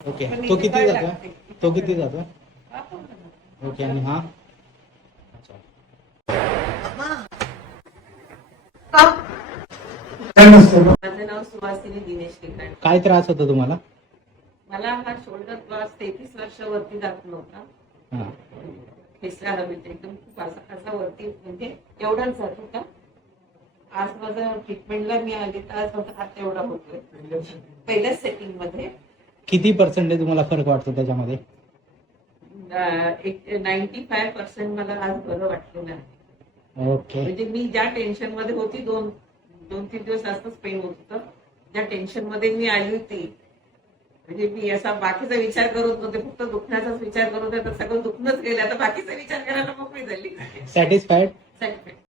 Okay. पण तो इथे किती काय जातो? लागते? तो किती जातो? हा पण ना. ओके. आणि हा? अच्छा. माझं नाव सुहासिनी दिनेश ठिकाण. काय त्रास होतो तुम्हाला? मला हा शोल्डर त्रास 33 वर्षावरती जात नव्हता. हा. खेचला हवेत एकदम खूप असा वरती म्हणजे एवढाच जात होता. आज माझं ट्रीटमेंटला मी आले तर आज माझा हात एवढा होतोय पहिल्याच सेटिंग मध्ये. किती पर्सेंटेज तुम्हाला फरक वाटतो त्याच्यामध्ये? एक 95% मला आज बरं वाटलेलं आहे. ओके. म्हणजे मी ज्या टेन्शन मध्ये होती दोन तीन दिवस जास्तच पेन होत होतं. ज्या टेन्शन मध्ये मी आली होती म्हणजे मी असा बाकीचा विचार करत नव्हते, फक्त दुखण्याचाच विचार करत होते. तर सगळं दुखणंच गेलं, आता बाकीचा विचार करायला मोकळी झाली. सॅटिस्फाईड?